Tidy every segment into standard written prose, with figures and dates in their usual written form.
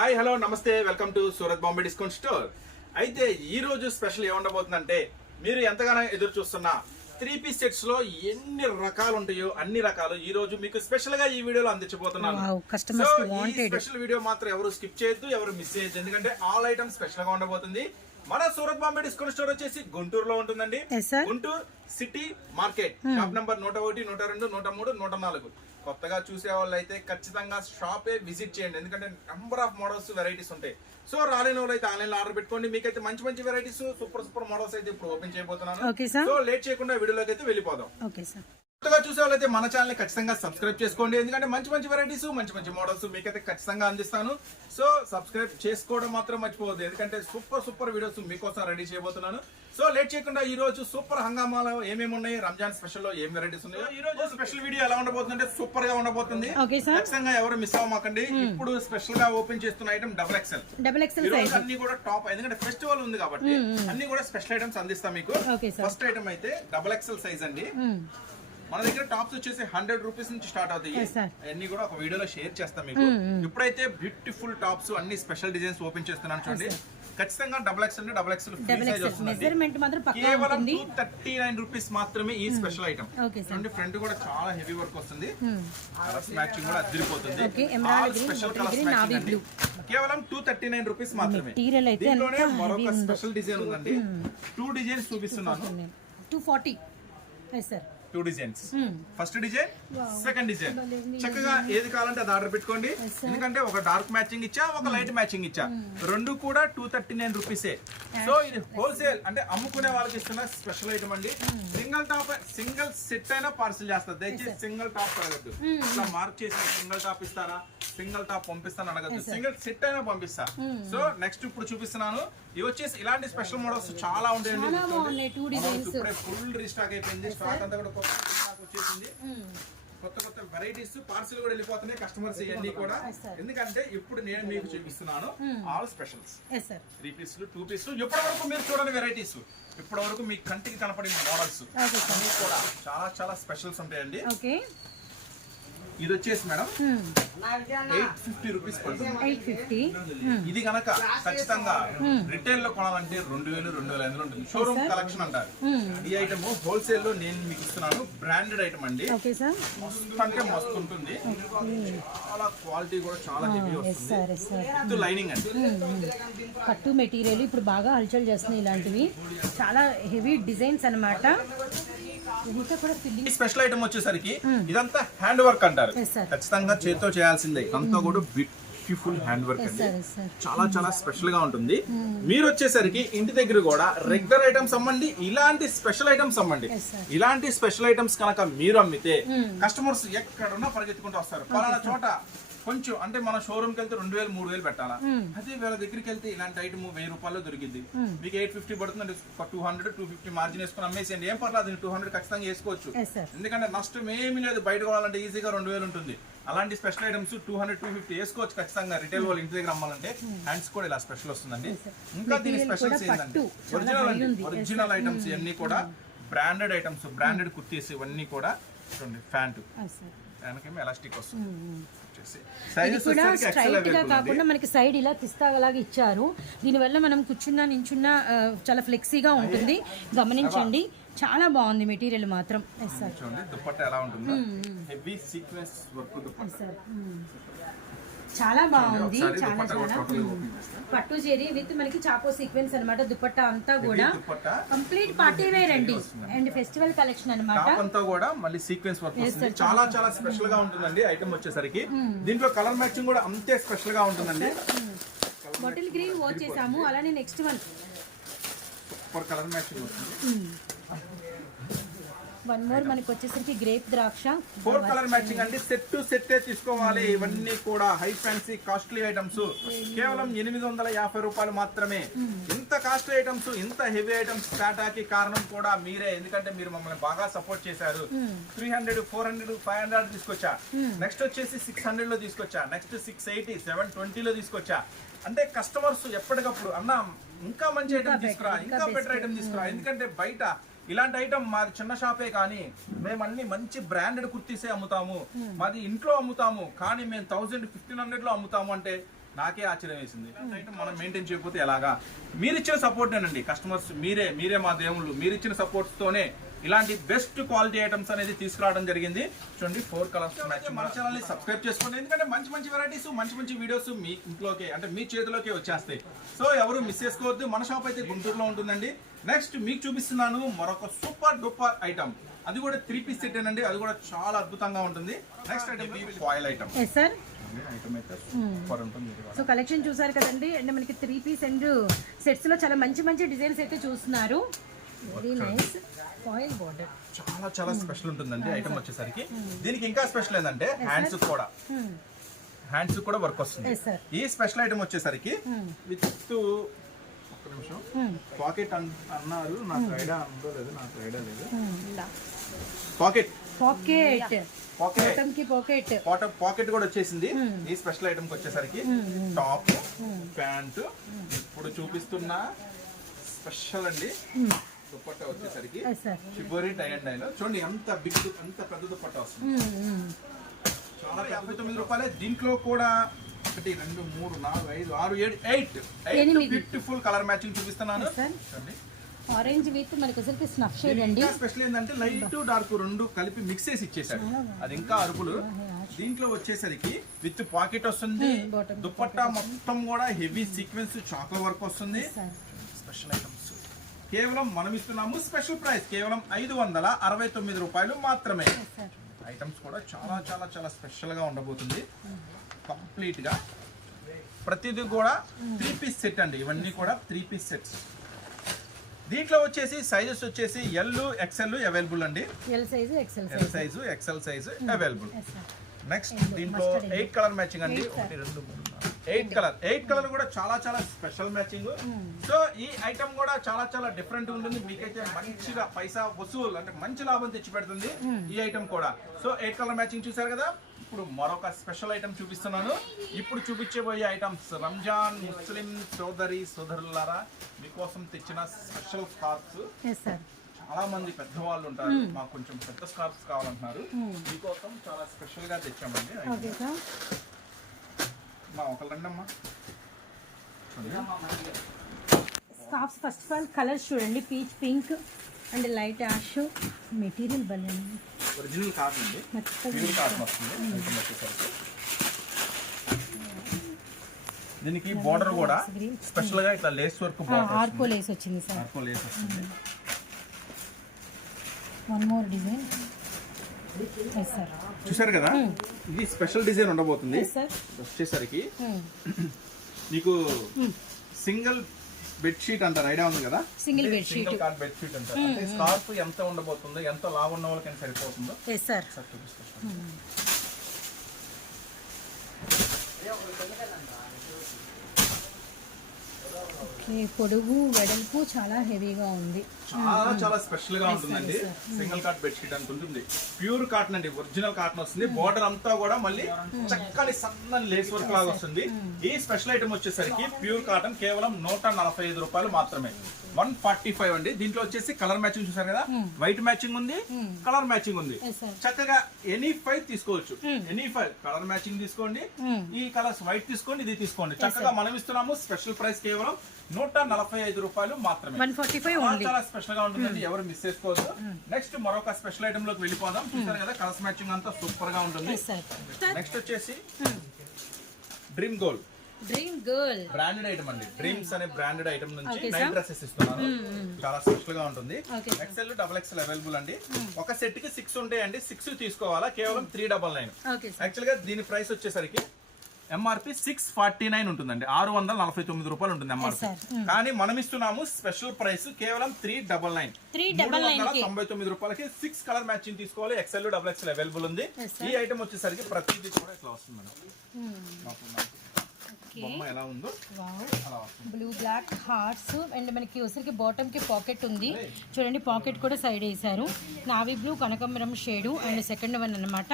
Hi hello నమస్తే welcome to Surat Bombay discount store. అయితే ఈ రోజు స్పెషల్ ఏముండబోతుందంటే మీరు ఎంతగానో ఎదురు చూస్తున్న 3 సెట్స్ లో ఎన్ని రకాలు ఉంటాయో అన్ని రకాలు ఈ రోజు మీకు స్పెషల్ గా ఈ వీడియోలో అందించబోతున్నాను. ఈ స్పెషల్ వీడియో మాత్రం ఎవరు స్కిప్ చేయొద్దు, ఎవరు మిస్ చేయొద్దు, ఎందుకంటే ఆల్ ఐటమ్స్ స్పెషల్ గా ఉండబోతుంది. మన సూరత్ బాంబే డిస్కౌంట్ స్టోర్ వచ్చేసి గుంటూరులో ఉంటుందండి. Guntur city market, shop number 101, 102, 103, 104. కొత్తగా చూసే వాళ్ళు అయితే ఖచ్చితంగా షాపే విజిట్ చేయండి, ఎందుకంటే నంబర్ ఆఫ్ మోడల్స్ వెరైటీస్ ఉంటాయి. సో రాలేని వాళ్ళు అయితే ఆన్లైన్ లో ఆర్డర్ పెట్టుకోండి. మీకైతే మంచి మంచి వెరైటీస్ సూపర్ మోడల్స్ అయితే ఇప్పుడు ఓపెన్ చేయబోతున్నాను. సో లేట్ చేయకుండా వీడియోలోకి అయితే వెళ్ళిపోదాం. కొత్తగా చూసే వాళ్ళైతే మన ఛానల్ ఖచ్చితంగా సబ్స్క్రైబ్ చేసుకోండి, ఎందుకంటే మంచి మంచి వెరైటీస్ మంచి మోడల్స్ మీకైతే ఖచ్చితంగా అందిస్తాను. సో సబ్స్క్రైబ్ చేసుకోవడం మాత్రం మర్చిపోవద్దు, ఎందుకంటే సూపర్ వీడియోస్ మీకోసం రెడీ చేయబోతున్నాను. సో లేట్ చేయకుండా ఈ రోజు సూపర్ హంగామాలో ఏమేమి ఉన్నాయి, రంజాన్ స్పెషల్ లో ఏం వెరైటీస్ ఉన్నాయో ఈ రోజు స్పెషల్ వీడియో ఎలా ఉండబోతుంది అంటే సూపర్ గా ఉండబోతుంది. ఖచ్చితంగా ఎవరు మిస్ అవ్వమాకండి. ఇప్పుడు స్పెషల్ గా ఓపెన్ చేస్తున్న ఐటమ్ డబుల్ ఎక్స్ఎల్ అన్ని కూడా టాప్, ఎందుకంటే ఫెస్టివల్ ఉంది కాబట్టి అన్ని కూడా స్పెషల్ ఐటమ్స్ అందిస్తాం మీకు. ఫస్ట్ ఐటమ్ అయితే డబుల్ ఎక్స్ఎల్ సైజ్ అండి. మన దగ్గర టాప్స్ వచ్చేసి 100 రూపీస్ నుంచి స్టార్ట్ అవుతాయి. అన్ని కూడా ఒక వీడియోలో షేర్ చేస్తాం మీకు. ఇప్పుడైతే బ్యూటిఫుల్ టాప్స్ అన్ని స్పెషల్ డిజైన్స్ ఓపెన్ చేస్తున్నాను చూడండి. ఖచ్చితంగా డబుల్ ఎక్స్ఎల్ ఫ్రీ సైజ్ వస్తుంది. కేవలం 239 రూపీస్ మాత్రమే ఈ స్పెషల్ ఐటమ్. చూడండి ఫ్రంట్ కూడా చాలా హెవీ వర్క్ వస్తుంది, కలర్స్ మ్యాచింగ్ కూడా అదిరిపోతుంది. స్పెషల్ కలర్స్ మ్యాచింగ్ అండి. కేవలం 239 రూపీస్ మాత్రమే. దీంట్లోనే మరొక స్పెషల్ డిజైన్ ఉందండి. 2 డిజైన్స్ చూపిస్తున్నాను. 240 2 designs. First design, second design. చక్కగా ఏది కావాలంటే అది ఆర్డర్ పెట్టుకోండి, ఎందుకంటే ఒక డార్క్ మ్యాచింగ్ ఇచ్చా, ఒక లైట్ మ్యాచింగ్ ఇచ్చా. రెండు కూడా 239 రూపీసే. సో ఇది హోల్సేల్ అంటే అమ్ముకునే వాళ్ళకి ఇస్తున్న స్పెషల్ ఐటమ్ అండి. సింగిల్ సెట్ అయినా పార్సిల్ చేస్తారు. దయచేసి సింగిల్ టాప్ అడగద్దు. ఇట్లా మార్క్ చేసి సింగిల్ టాప్ ఇస్తారా, సింగిల్ టాప్ పంపిస్తాను అడగద్దు, సింగిల్ సెట్ అయినా పంపిస్తా. సో నెక్స్ట్ ఇప్పుడు చూపిస్తున్నాను. ఇవి వచ్చేసి ఇలాంటి స్పెషల్ మోడల్స్ చాలా ఉంటాయండి. ఇప్పుడే ఫుల్ రీస్టాక్ అయిపోయింది, స్టాక్ అంతా కూడా వచ్చేసింది. కొత్త వెరైటీస్ పార్సిల్ కూడా వెళ్ళిపోతున్నాయి కస్టమర్స్ ఇవన్నీ కూడా, ఎందుకంటే ఇప్పుడు నేను మీకు చూపిస్తున్నాను ఆల్ స్పెషల్స్. 3 పీసులు 2 పీసులు ఇప్పటి వరకు మీరు చూడని వెరైటీస్, ఇప్పటి వరకు మీ కంటికి కనపడిన మోడల్స్ అన్ని కూడా చాలా స్పెషల్స్ ఉంటాయండి. ఇది వచ్చేసి మేడం 850 రూపీస్ పడుతుంది. ఇది కనుక ఖచ్చితంగా రిటైల్ లో కొనాలంటే 2000, 2500 ఉంటుంది. షోరూమ్ కలెక్షన్ అంటారు. ఈ ఐటమ్ హోల్సేల్ లో నేను మీకు ఇస్తున్నాను. బ్రాండెడ్ ఐటమ్ అండి, మస్తు అంటే మస్తు ఉంటుంది. చాలా క్వాలిటీ కూడా చాలా హెవీ వస్తుంది. లైనింగ్ అండి, పట్టు మెటీరియల్ ఇప్పుడు బాగా హల్చల్ చేస్తున్నాయి. ఇలాంటివి చాలా హెవీ డిజైన్స్ అన్నమాట. స్పెషల్ ఐటమ్ వచ్చేసరికి ఇదంతా హ్యాండ్ వర్క్ అంటారు. ఖచ్చితంగా చేతితో చేయాల్సిందే. అంతా కూడా బ్యూటిఫుల్ హ్యాండ్ వర్క్ అండి. చాలా స్పెషల్ గా ఉంటుంది. మీరు వచ్చేసరికి ఇంటి దగ్గర కూడా రెగ్యులర్ ఐటమ్స్ అమ్మండి, ఇలాంటి స్పెషల్ ఐటమ్స్ అమ్మండి. ఇలాంటి స్పెషల్ ఐటమ్స్ కనుక మీరు అమ్మితే కస్టమర్స్ ఎక్కడున్నా పరిగెత్తుకుంటూ వస్తారు. పలానా చోట కొంచెం అంటే మన షోరూమ్ కి వెళ్తే 2000, 3000 పెట్టాలా, అదే వీళ్ళ దగ్గరికి వెళ్తే ఇలాంటి ఐటమ్ 1000 రూపాయల్లో దొరికింది. మీకు 850 పడుతుంది, 200, 250 మార్జిన్ వేసుకుని అమ్మేసేయండి. ఏం పర్లేదు, 200 ఖచ్చితంగా వేసుకోవచ్చు, ఎందుకంటే నష్టం ఏమీ లేదు. బయట కొనాలంటే ఈజీగా 2000 ఉంటుంది. అలాంటి స్పెషల్ ఐటమ్స్ 200, 250 వేసుకోవచ్చు ఖచ్చితంగా. రిటైల్ వాళ్ళు ఇంటి దగ్గర అమ్మాలంటే హ్యాండ్స్ కూడా ఇలా స్పెషల్ వస్తుందండి. ఇంకా దీని స్పెషల్స్ ఏంటంటే ఒరిజినల్ ఐటమ్స్ ఇవన్నీ కూడా బ్రాండెడ్ ఐటమ్స్, బ్రాండెడ్ కుర్తీస్ ఇవన్నీ కూడా చూడండి. ప్యాంటు వెనకేమో ఎలాస్టిక్ వస్తుంది. కూడా స్ట్రైట్ గా కాకుండా మనకి సైడ్ ఇలా తిస్తాగలాగా ఇచ్చారు. దీనివల్ల మనం కూర్చున్నా నించున్నా చాలా ఫ్లెక్సీగా ఉంటుంది. గమనించండి, చాలా బాగుంది మెటీరియల్ మాత్రం. దుపట్టా ఎలా ఉంటుందో హెవీ సీక్వెన్స్ వర్క్ దుపట్టా చాలా బాగుంది. చాలా పట్టు జెరీ విత్ మనకి చాకో సీక్వెన్స్ అన్నమాట. దుపట్టా అంతా కూడా కంప్లీట్ పార్టీ వేర్ అండి, అండ్ ఫెస్టివల్ కలెక్షన్ అన్నమాట. అంతా కూడా మళ్ళీ సీక్వెన్స్ వర్క్ వస్తుంది. చాలా స్పెషల్ గా ఉంటుందండి ఐటమ్ వచ్చేసరికి. దీంట్లో కలర్ మ్యాచింగ్ కూడా అంతే స్పెషల్ గా ఉంటుందండి. బాటిల్ గ్రీన్ వాచ్ చేసాము, అలానే next one super colour matching వస్తుంది. వన్ మోర్ మనకి వచ్చేసరికి గ్రేప్ ద్రాక్ష 4 కలర్ మ్యాచింగ్ అండి. సెట్ తీసుకోవాలి. ఇవన్నీ కూడా హై ఫ్యాన్సీ కాస్ట్లీ ఐటమ్స్. కేవలం 850 రూపాయలు మాత్రమే. ఇంత కాస్ట్లీ ఐటమ్స్, ఇంత హెవీ ఐటమ్స్ స్టార్టాకి కారణం కూడా మీరే, ఎందుకంటే మీరు మమ్మల్ని బాగా సపోర్ట్ చేశారు. 300, 400, 500 తీసుకొచ్చా. నెక్స్ట్ వచ్చేసి 600 లో తీసుకొచ్చా. నెక్స్ట్ 680, 720 లో తీసుకొచ్చా. అంటే కస్టమర్స్ ఎప్పటికప్పుడు అన్నా ఇంకా మంచి ఐటమ్ తీసుకురా, ఇంకా బెటర్ ఐటమ్ తీసుకురా, ఎందుకంటే బయట ఇలాంటి ఐటమ్ మాది చిన్న షాపే, కానీ మేము అన్ని మంచి బ్రాండెడ్ కుర్తీసే అమ్ముతాము. మాది ఇంట్లో అమ్ముతాము, కానీ మేము 1000, 1500 లో అమ్ముతాము అంటే నాకే ఆశ్చర్యం వేసింది. అయితే మనం మెయింటైన్ చేయకపోతే ఎలాగా? మీరు ఇచ్చిన సపోర్ట్ అండి కస్టమర్స్, మీరే మా దేవుళ్ళు. మీరు ఇచ్చిన సపోర్ట్స్ తోనే ఇలాంటి బెస్ట్ క్వాలిటీ ఐటమ్స్ అనేది తీసుకురావడం జరిగింది. చూడండి 4 కలర్స్ మ్యాచ్. మన ఛానల్ ని సబ్స్క్రైబ్ చేసుకోండి, ఎందుకంటే మంచి వెరైటీస్, మంచి వీడియోస్ మీ ఇంట్లోకి అంటే మీ చేతిలోకి వచ్చేస్తాయి. సో ఎవరు మిస్ చేసుకోవద్దు. మన షాప్ అయితే గుంటూరులో ఉంటుందండి. నెక్స్ట్ మీకు చూపిస్తున్నాను మరొక సూపర్ డూపర్ ఐటమ్. అది కూడా 3 పీస్ సెట్ అండి. అది కూడా చాలా అద్భుతంగా ఉంటుంది. Next item foil item. Sir item అయితే సూపర్ ఉంటుంది. సో కలెక్షన్ చూసారు కదండి. అంటే మనకి 3 పీస్ అండ్ సెట్స్ లో చాలా మంచి డిజైన్స్ అయితే చూస్తున్నారు. Very nice foil border. చాలా స్పెషల్ ఉంటుందండి ఐటమ్ వచ్చేసరికి. దీనికి ఇంకా స్పెషల్ ఏంటంటే హ్యాండ్స్ కూడా వర్క్ వస్తుంది. ఈ స్పెషల్ ఐటమ్ వచ్చేసరికి విత్ ఒక్క నిమిషం పాకెట్ అన్నారు. నాకు ఐడియా ఉందో లేదు, పాకెట్ కూడా వచ్చేసింది. ఈ స్పెషల్ ఐటమ్ కి వచ్చేసరికి టాప్ ప్యాంట్ ఇప్పుడు చూపిస్తున్న స్పెషల్ అండి. దుపట్టా వచ్చేసరికి షిబోరి టై అండ్ డైలో చూడండి ఎంత పెద్ద దుపట్టా వస్తుంది. చాలా 59 రూపాయలే. దీంట్లో కూడా 1 2 3 4 5 6 7 8 బ్యూటిఫుల్ కలర్ మ్యాచింగ్ చూపిస్తున్నాను. ఆరెంజ్ విత్ మనకి వచ్చేసరికి స్నఫ్ షేడ్ అండి. స్పెషల్ ఏంటంటే లైట్ డార్క్ రెండు కలిపి మిక్స్ చేసి ఇచ్చేసాడు. అది ఇంకా అరుపులు. దీంట్లో వచ్చేసరికి విత్ పాకెట్ వస్తుంది. దుపట్టా మొత్తం కూడా హెవీ సీక్వెన్స్ చాక్లెట్ వర్క్ వస్తుంది. స్పెషల్ ఐటమ్స్ కేవలం మనం ఇస్తున్నాము స్పెషల్ ప్రైస్ కేవలం 569 రూపాయలు మాత్రమే. ఐటమ్స్ కూడా చాలా స్పెషల్ గా ఉండబోతుంది. కంప్లీట్ గా ప్రతిదీ కూడా 3 పీస్ సెట్ అండి. ఇవన్నీ కూడా 3 పీస్ సెట్స్. దీంట్లో వచ్చేసి సైజెస్ వచ్చేసి ఎల్ ఎక్స్ఎల్ అవైలబుల్ అండి. L size XL size available. Next దీంట్లో 8 కలర్ మ్యాచింగ్ అండి. 1 2 3 8 కలర్ కూడా చాలా స్పెషల్ మ్యాచింగ్. సో ఈ ఐటమ్ కూడా చాలా డిఫరెంట్ ఉంటుంది. మీకైతే మంచిగా పైసా వసూలు అంటే మంచి లాభం తెచ్చి పెడుతుంది ఈ ఐటమ్ కూడా. సో 8 కలర్ మ్యాచింగ్ చూసారు కదా. ఇప్పుడు మరొక స్పెషల్ ఐటమ్ చూపిస్తున్నాను. ఇప్పుడు చూపించబోయే ఐటమ్స్ రంజాన్ ముస్లిం సోదరులారా మీకోసం తెచ్చిన స్పెషల్ స్కార్ఫ్స్. చాలా మంది పెద్దవాళ్ళు ఉంటారు, మాకు కొంచెం పెద్ద స్కార్ఫ్స్ కావాలంటున్నారు. మీకోసం చాలా స్పెషల్ గా తెచ్చామండి. ఒకళ్ళండమ్మా scarves. First of all colours చూడండి, peach pink and light ash. Material భలే ఒరిజినల్ కాటన్ అండి. ప్యూర్ కాటన్ వస్తుంది. దీనికి బోర్డర్ కూడా స్పెషల్ గా ఇట్లా లేస్ వర్క్ ఆర్కో లేస్ వచ్చింది సార్. ఆర్కో లేస్ వస్తుంది. One more design. చూసారు కదా, ఇది స్పెషల్ డిజైన్ ఉండబోతుంది. వచ్చేసరికి మీకు సింగిల్ బెడ్షీట్ అంటారు, ఐడియా ఉంది కదా. సింగిల్ కార్డ్ బెడ్షీట్ అంటారు. అంటే స్కార్ఫ్ ఎంత ఉండబోతుందో, ఎంత లావు ఉన్న వాళ్ళకి సరిపోతుందో పొడుగు వెడల్పు చాలా హెవీగా ఉంది. చాలా స్పెషల్ గా ఉంటుందండి. సింగిల్ కార్ట్ బెడ్షీట్ అనుకుంటుంది. ప్యూర్ కాటన్ అండి, ఒరిజినల్ కాటన్ వస్తుంది. బోర్డర్ అంతా కూడా మళ్ళీ చక్కని సన్నని లేస్ వర్క్ లాగా వస్తుంది. ఈ స్పెషల్ ఐటమ్ వచ్చేసరికి ప్యూర్ కాటన్ కేవలం 145 రూపాయలు మాత్రమే. 145 అండి. దీంట్లో వచ్చేసి కలర్ మ్యాచింగ్ చూసారు కదా, వైట్ మ్యాచింగ్ ఉంది, కలర్ మ్యాచింగ్ ఉంది. చక్కగా ఎనీ 5 తీసుకోవచ్చు. ఎనీ 5 కలర్ మ్యాచింగ్ తీసుకోండి, ఈ కలర్స్ వైట్ తీసుకోండి, ఇది తీసుకోండి. చక్కగా మనం ఇస్తున్నాము స్పెషల్ ప్రైస్ కేవలం 145 రూపాయలు మాత్రమే. 145 చాలా స్పెషల్ గా ఉంటుందండి, ఎవరు మిస్ చేసుకోవద్దు. నెక్స్ట్ మరొక స్పెషల్ ఐటమ్ లోకి వెళ్ళిపోదాం. చూసారు కదా, కలర్స్ మ్యాచింగ్ అంతా సూపర్ గా ఉంటుంది. నెక్స్ట్ వచ్చేసి డ్రీమ్ గోల్డ్. బ్రాండెడ్ ఐటమ్ అండి. డ్రీమ్స్ అనే బ్రాండెడ్ ఐటమ్ నుంచి నైట్ డ్రెస్సెస్ ఇస్తున్నాను. చాలా స్పెషల్ గా ఉంటుంది. ఎక్స్ఎల్ XXL అవైలబుల్ అండి. ఒక సెట్ కి 6 ఉంటాయండి. 6 తీసుకోవాలా, కేవలం 399. యాక్చువల్ గా దీని ప్రైస్ వచ్చేసరికి ఎంఆర్పి 649 ఉంటుందండి. 649 రూపాయలు ఉంటుంది ఎంఆర్పి. కానీ మనం ఇస్తున్నాము స్పెషల్ ప్రైస్ కేవలం 399. 399 రూపాయలకి 6 కలర్ మ్యాచింగ్ తీసుకోవాలి. XL XXL అవైలబుల్ ఉంది. ఈ ఐటమ్ వచ్చేసరికి ప్రతిదీ కూడా ఇట్లా వస్తుంది మేడం. బొమ్మ ఎలా ఉందో బ్లూ బ్లాక్ హార్ట్స్ అండ్ మనకి వచ్చరికి బాటమ్ కి పాకెట్ ఉంది. చూడండి, పాకెట్ కూడా సైడ్ వేసారు. నావీ బ్లూ కనకాంబరం షేడ్ అండ్ సెకండ్ వన్ అన్నమాట.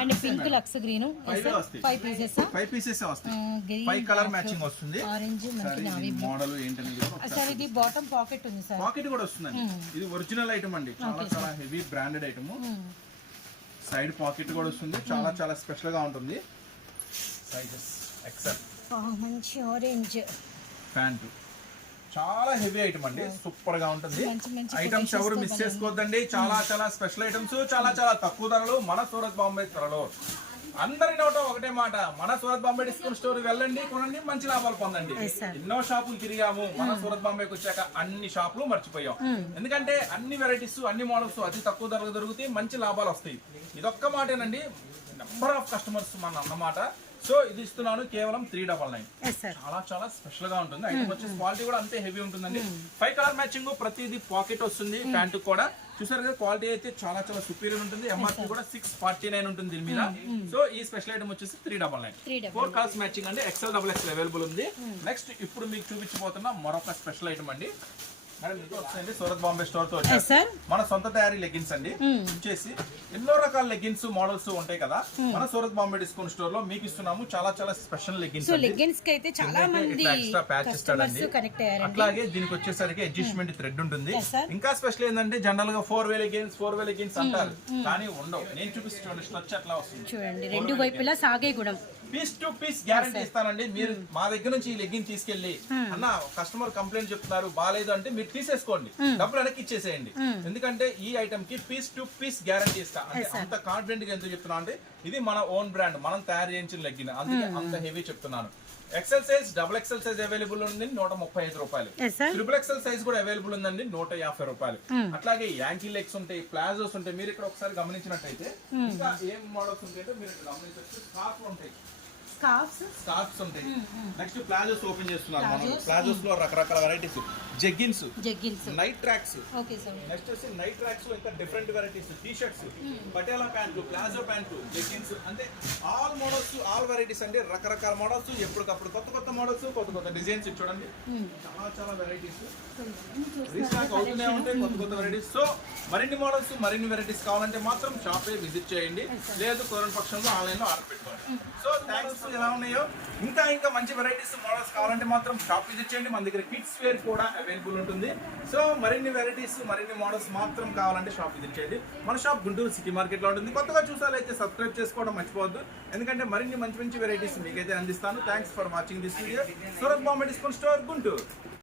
And pink lux green. 5 pieces వస్తాయి. 5 కలర్ మ్యాచింగ్ వస్తుంది. ఆరెంజ్ మనకి నావీ మోడల్ ఏంటనేది సార్. ఇది బాటమ్ పాకెట్ ఉంది సార్. పాకెట్ కూడా వస్తుందండి. ఇది ఒరిజినల్ ఐటమ్ అండి. చాలా heavy branded item. Side pocket కూడా వస్తుంది. చాలా స్పెషల్ గా ఉంటుంది. సైజెస్ XL మంచి ఆరెంజ్ ప్యాంటు చాలా హెవీ ఐటమ్ అండి, సూపర్ గా ఉంటుంది. మంచి మంచి ఐటమ్స్ ఎవరు మిస్ చేసుకోవద్దండి, చాలా చాలా స్పెషల్ ఐటమ్స్, చాలా చాలా తక్కువ ధరలు మన సూరత్ బాంబే ధరలో. అందరి నోట ఒకటే మాట, మన సూరత్ బాంబే డిస్కౌంట్ స్టోర్ వెళ్ళండి, కొనండి, మంచి లాభాలు పొందండి. ఎన్నో షాపులు తిరిగాము, మన సూరత్ బాంబేకి వచ్చాక అన్ని షాపులు మర్చిపోయాం. ఎందుకంటే అన్ని వెరైటీస్ అన్ని మోడల్స్ అతి తక్కువ ధరలు దొరుకుతాయి, మంచి లాభాలు వస్తాయి. ఇదొక్క మాటేనండి, నెంబర్ ఆఫ్ కస్టమర్స్ మన అన్నమాట. సో ఇది ఇస్తున్నాను కేవలం 399. చాలా చాలా స్పెషల్ గా ఉంటుంది. ఐటమ్ వచ్చేసి క్వాలిటీ కూడా అంతే హెవీ ఉంటుందండి. 5 కలర్ మ్యాచింగ్, ప్రతిదీ పాకెట్ వస్తుంది. ప్యాంటు కూడా చూసారు కదా, క్వాలిటీ అయితే చాలా చాలా సుపీరియర్ ఉంటుంది. ఎంఆర్పీ కూడా 649 ఉంటుంది దీని మీద. సో ఈ స్పెషల్ ఐటమ్ వచ్చేసి 399. 4 కలర్స్ మ్యాచింగ్ అండి, XL XXL అవైలబుల్ ఉంది. నెక్స్ట్ ఇప్పుడు మీకు చూపించబోతున్న మరొక స్పెషల్ ఐటమ్ అండి. మేడం ఇది వస్తుంది సూరత్ బాంబే స్టోర్ తో మన సొంత తయారీ లెగ్గిన్స్ అండి. వచ్చేసి ఎన్నో రకాల లెగ్గిన్స్ మోడల్స్ ఉంటాయి కదా, మన సూరత్ బాంబే డిస్కౌంట్ స్టోర్ లో మీకు ఇస్తున్నాము చాలా చాలా స్పెషల్ లెగ్గిన్స్. లెగ్గిన్స్ కి అయితే చాలా మంది ఎక్స్ట్రా ప్యాచ్ ఇస్తాడండి. అట్లాగే దీనికి వచ్చేసరికి అడ్జస్ట్మెంట్ థ్రెడ్ ఉంటుంది. ఇంకా స్పెషల్ ఏంటంటే జనరల్ గా 4 వే లెగ్గిన్స్ అంటారు, కానీ ఉండవు. నేను చూపిస్తాను స్ట్రచ్ అట్లా వస్తుంది చూడండి, రెండు వైపులా సాగే గుణం. పీస్ టు పీస్ గ్యారంటీ ఇస్తానండి. మీరు మా దగ్గర నుంచి ఈ లెగ్గిన్ తీసుకెళ్లి అన్న కస్టమర్ కంప్లైంట్ చెప్తున్నారు బాగాలేదు అంటే మీరు తీసేసుకోండి, డబ్బులు వెనక్కి ఇచ్చేసేయండి. ఎందుకంటే ఈ ఐటమ్ కి పీస్ టు పీస్ గ్యారంటీ ఇస్తా. అంటే అంత కాన్ఫిడెంట్ గా ఎందుకు చెప్తున్నా అంటే ఇది మన ఓన్ బ్రాండ్, మనం తయారు చేయించిన లెగ్గిన్, అందుకే అంత హెవీ చెప్తున్నాను. XL size, XXL size available ఉంది 135 రూపాయలు. XXL సైజ్ కూడా అవైలబుల్ ఉందండి 150 రూపాయలు. అట్లాగే యాంకిల్ లెగ్స్ ఉంటాయి, ప్లాజోస్ ఉంటాయి. మీరు ఇక్కడ ఒకసారి గమనించినట్టయితే ఇంకా ఏం మోడల్స్ ఉంటాయంటే మీరు ఇక్కడ గమనించవచ్చు. స్కార్ఫ్లు ఉంటాయి, స్కార్ఫ్స్ ఉంటాయి. నెక్స్ట్ ప్లాజోస్ ఓపెన్ చేస్తున్నారు మనం. ప్లాజోస్ లో రకరకాల varieties, jeggings, night tracks. Next వచ్చి నైట్ ట్రాక్స్ లో ఇంకా different varieties, T shirts, Patiala ప్యాంట్లు, ప్లాజో ప్యాంట్లు, జెగ్గిన్స్, అంటే ఆల్ మోడల్స్, ఆల్ వెరైటీస్ అండి. రకరకాల మోడల్స్, ఎప్పటికప్పుడు కొత్త కొత్త మోడల్స్, కొత్త కొత్త డిజైన్స్. చూడండి చాలా చాలా వెరైటీస్ రీస్టాక్ అవుతూనే ఉంటాయి, కొత్త కొత్త వెరైటీస్. సో మరిన్ని మోడల్స్, మరిన్ని వెరైటీస్ కావాలంటే మాత్రం షాప్ విజిట్ చేయండి, లేదు కరోనా పక్షంలో ఆన్లైన్ లో ఆర్డర్ పెట్టుకోండి. So thanks. ఎలా ఉన్నాయో ఇంకా ఇంకా మంచి వెరైటీస్ మోడల్స్ కావాలంటే మాత్రం షాప్ విజిట్ చేయండి. మన దగ్గర కిడ్స్ వేర్ కూడా అవైలబుల్ ఉంటుంది. సో మరిన్ని వెరైటీస్, మరిన్ని మోడల్స్ మాత్రం కావాలంటే షాప్ విజిట్ చేయండి. మన షాప్ గుంటూరు సిటీ మార్కెట్ లో ఉంటుంది. కొత్తగా చూసారైతే సబ్స్క్రైబ్ చేసుకోవడం మర్చిపోవద్దు, ఎందుకంటే మరిన్ని మంచి మంచి వెరైటీస్ మీకైతే అందిస్తాను. Thanks for watching this video. Surat Bombay discount store, Guntur.